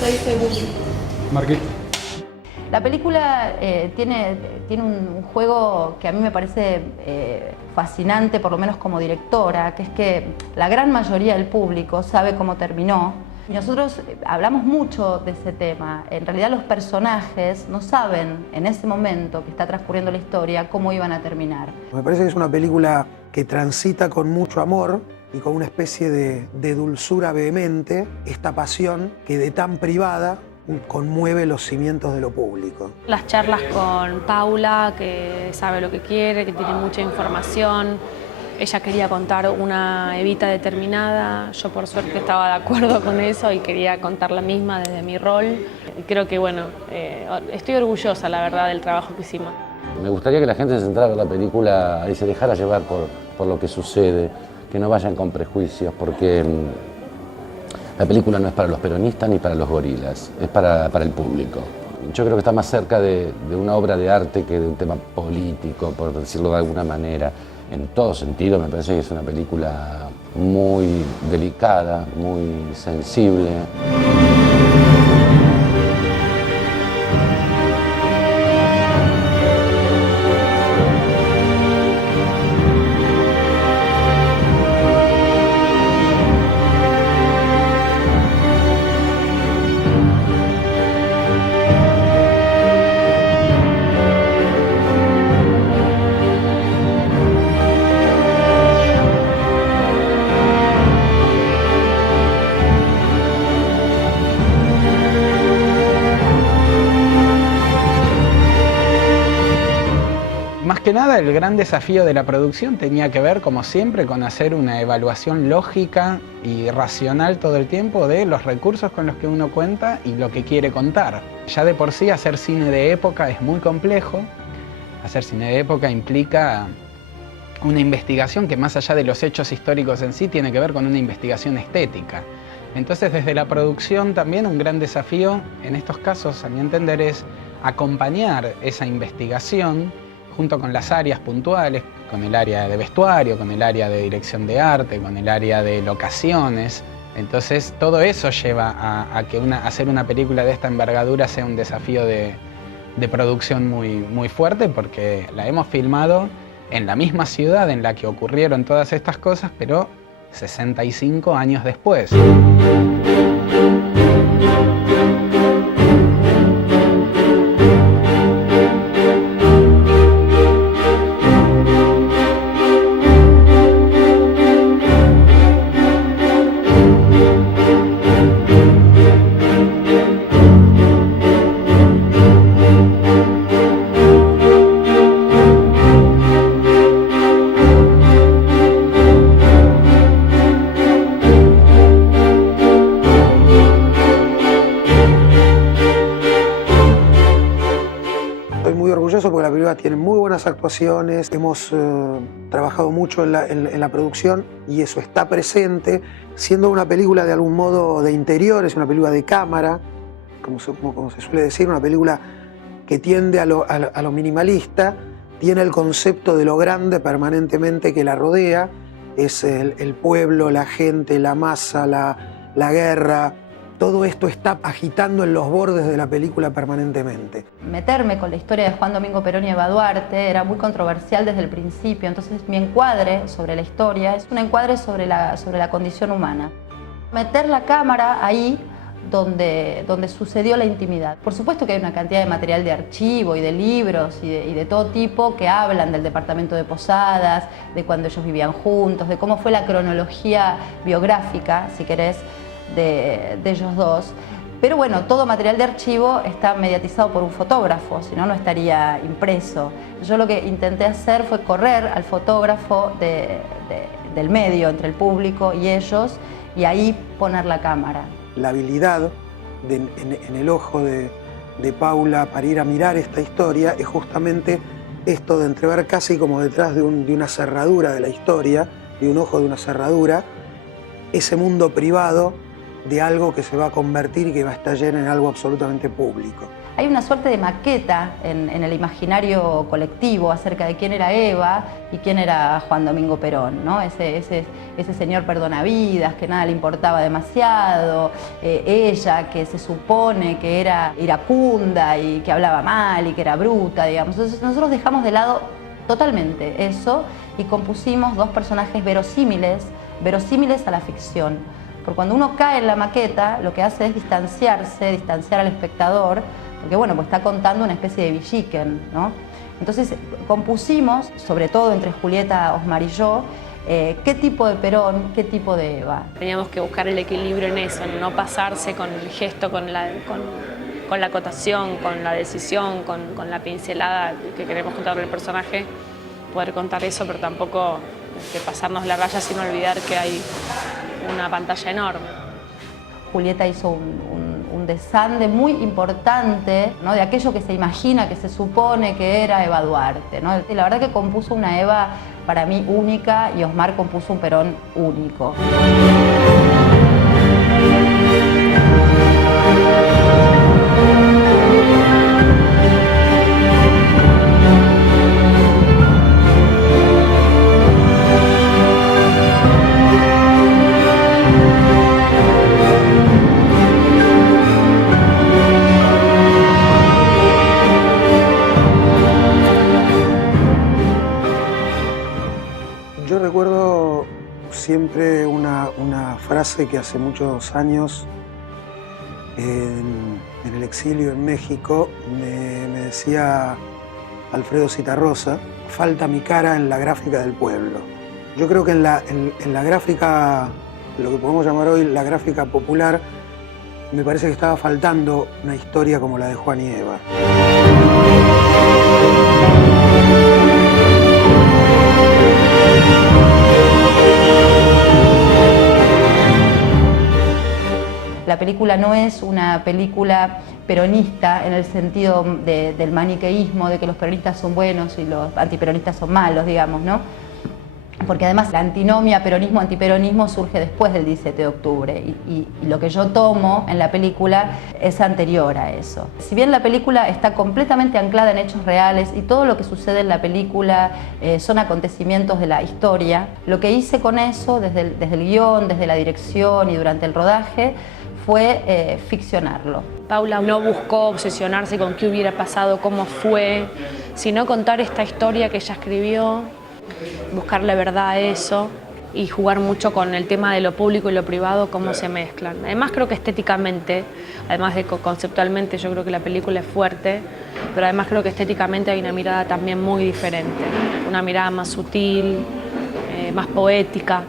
6 segundos. Marqué. La película tiene un juego que a mí me parece fascinante, por lo menos como directora, que es que la gran mayoría del público sabe cómo terminó. Y nosotros hablamos mucho de ese tema. En realidad los personajes no saben en ese momento que está transcurriendo la historia cómo iban a terminar. Me parece que es una película que transita con mucho amor y con una especie de dulzura vehemente esta pasión que de tan privada conmueve los cimientos de lo público. Las charlas con Paula, que sabe lo que quiere, que tiene mucha información. Ella quería contar una Evita determinada, yo por suerte estaba de acuerdo con eso y quería contar la misma desde mi rol. Y creo que, bueno, estoy orgullosa, la verdad, del trabajo que hicimos. Me gustaría que la gente se centrara en la película y se dejara llevar por lo que sucede, que no vayan con prejuicios, porque la película no es para los peronistas ni para los gorilas, es para el público. Yo creo que está más cerca de una obra de arte que de un tema político, por decirlo de alguna manera. En todo sentido, me parece que es una película muy delicada, muy sensible. Más que nada, el gran desafío de la producción tenía que ver, como siempre, con hacer una evaluación lógica y racional todo el tiempo de los recursos con los que uno cuenta y lo que quiere contar. Ya de por sí, hacer cine de época es muy complejo. Hacer cine de época implica una investigación que, más allá de los hechos históricos en sí, tiene que ver con una investigación estética. Entonces, desde la producción también un gran desafío, en estos casos, a mi entender, es acompañar esa investigación junto con las áreas puntuales, con el área de vestuario, con el área de dirección de arte, con el área de locaciones. Entonces, todo eso lleva a que hacer una película de esta envergadura sea un desafío de producción muy fuerte, porque la hemos filmado en la misma ciudad en la que ocurrieron todas estas cosas, pero 65 años después. Estoy muy orgulloso porque la película tiene muy buenas actuaciones, hemos trabajado mucho en la producción y eso está presente, siendo una película de algún modo de interiores, una película de cámara, como se suele decir, una película que tiende a lo minimalista, tiene el concepto de lo grande permanentemente que la rodea, es el pueblo, la gente, la masa, la guerra. Todo esto está agitando en los bordes de la película permanentemente. Meterme con la historia de Juan Domingo Perón y Eva Duarte era muy controversial desde el principio, entonces mi encuadre sobre la historia es un encuadre sobre la condición humana. Meter la cámara ahí donde sucedió la intimidad. Por supuesto que hay una cantidad de material de archivo y de libros y de todo tipo que hablan del departamento de Posadas, de cuando ellos vivían juntos, de cómo fue la cronología biográfica, si querés, de ellos dos. Pero bueno, todo material de archivo está mediatizado por un fotógrafo, si no, no estaría impreso. Yo lo que intenté hacer fue correr al fotógrafo del medio, entre el público y ellos, y ahí poner la cámara. La habilidad en el ojo de Paula para ir a mirar esta historia es justamente esto de entrever casi como detrás de una cerradura de la historia, de un ojo de una cerradura, ese mundo privado de algo que se va a convertir y que va a estallar en algo absolutamente público. Hay una suerte de maqueta en el imaginario colectivo acerca de quién era Eva y quién era Juan Domingo Perón, ¿no? Ese señor perdonavidas, que nada le importaba demasiado, ella que se supone que era iracunda y que hablaba mal y que era bruta, digamos. Entonces nosotros dejamos de lado totalmente eso y compusimos dos personajes verosímiles a la ficción. Porque cuando uno cae en la maqueta, lo que hace es distanciar al espectador, porque bueno, pues está contando una especie de Villiquen, ¿no? Entonces compusimos, sobre todo entre Julieta, Osmar y yo, qué tipo de Perón, qué tipo de Eva. Teníamos que buscar el equilibrio en eso, en no pasarse con el gesto, con la acotación, con la decisión, con la pincelada que queremos contar del personaje, poder contar eso, pero tampoco pasarnos la raya sin olvidar que hay una pantalla enorme. Julieta hizo un desande muy importante, ¿no? De aquello que se imagina, que se supone que era Eva Duarte, ¿no? La verdad que compuso una Eva para mí única y Osmar compuso un Perón único. Yo recuerdo siempre una frase que hace muchos años en el exilio en México me decía Alfredo Zitarrosa: falta mi cara en la gráfica del pueblo. Yo creo que en la gráfica, lo que podemos llamar hoy la gráfica popular, me parece que estaba faltando una historia como la de Juan y Eva. La película no es una película peronista en el sentido del maniqueísmo, de que los peronistas son buenos y los antiperonistas son malos, digamos, ¿no? Porque además la antinomia peronismo-antiperonismo surge después del 17 de octubre y lo que yo tomo en la película es anterior a eso. Si bien la película está completamente anclada en hechos reales y todo lo que sucede en la película son acontecimientos de la historia, lo que hice con eso desde el guión, desde la dirección y durante el rodaje fue ficcionarlo. Paula no buscó obsesionarse con qué hubiera pasado, cómo fue, sino contar esta historia que ella escribió, buscar la verdad a eso y jugar mucho con el tema de lo público y lo privado, cómo se mezclan. Además creo que estéticamente, además de conceptualmente, yo creo que la película es fuerte, pero además creo que estéticamente hay una mirada también muy diferente, una mirada más sutil, más poética.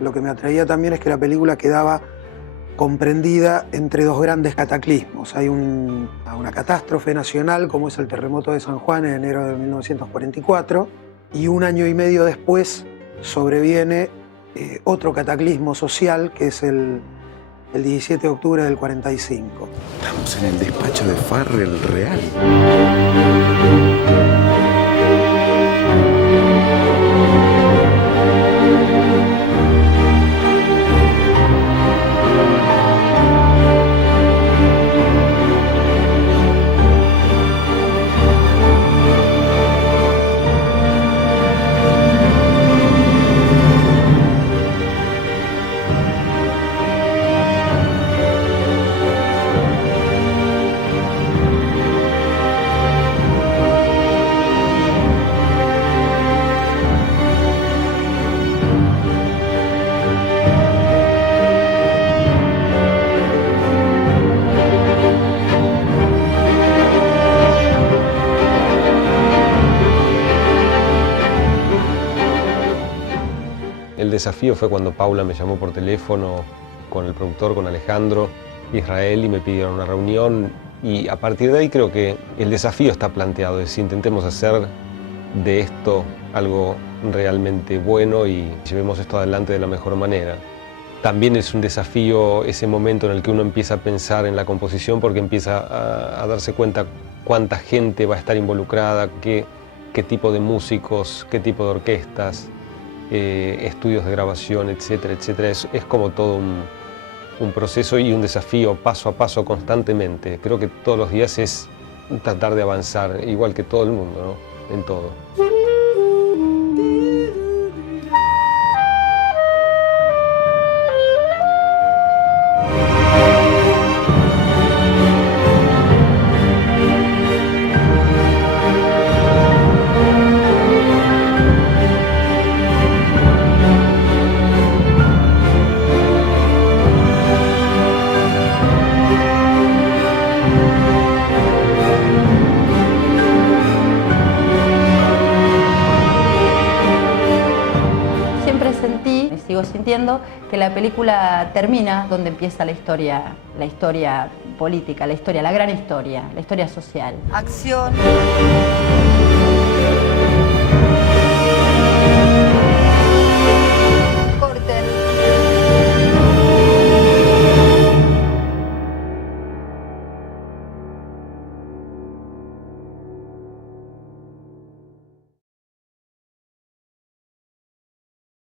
Lo que me atraía también es que la película quedaba comprendida entre dos grandes cataclismos. Hay una catástrofe nacional como es el terremoto de San Juan en enero de 1944 y un año y medio después sobreviene otro cataclismo social que es el 17 de octubre del 45. Estamos en el despacho de Farrell Real. El desafío fue cuando Paula me llamó por teléfono con el productor, con Alejandro Israel, y me pidieron una reunión, y a partir de ahí creo que el desafío está planteado, es decir, intentemos hacer de esto algo realmente bueno y llevemos esto adelante de la mejor manera. También es un desafío ese momento en el que uno empieza a pensar en la composición porque empieza a darse cuenta cuánta gente va a estar involucrada, qué tipo de músicos, qué tipo de orquestas, estudios de grabación, etcétera, etcétera. Es como todo un proceso y un desafío paso a paso constantemente. Creo que todos los días es tratar de avanzar, igual que todo el mundo, ¿no? En todo. Sentí, y sigo sintiendo, que la película termina donde empieza la historia política, la gran historia, la historia social. Acción.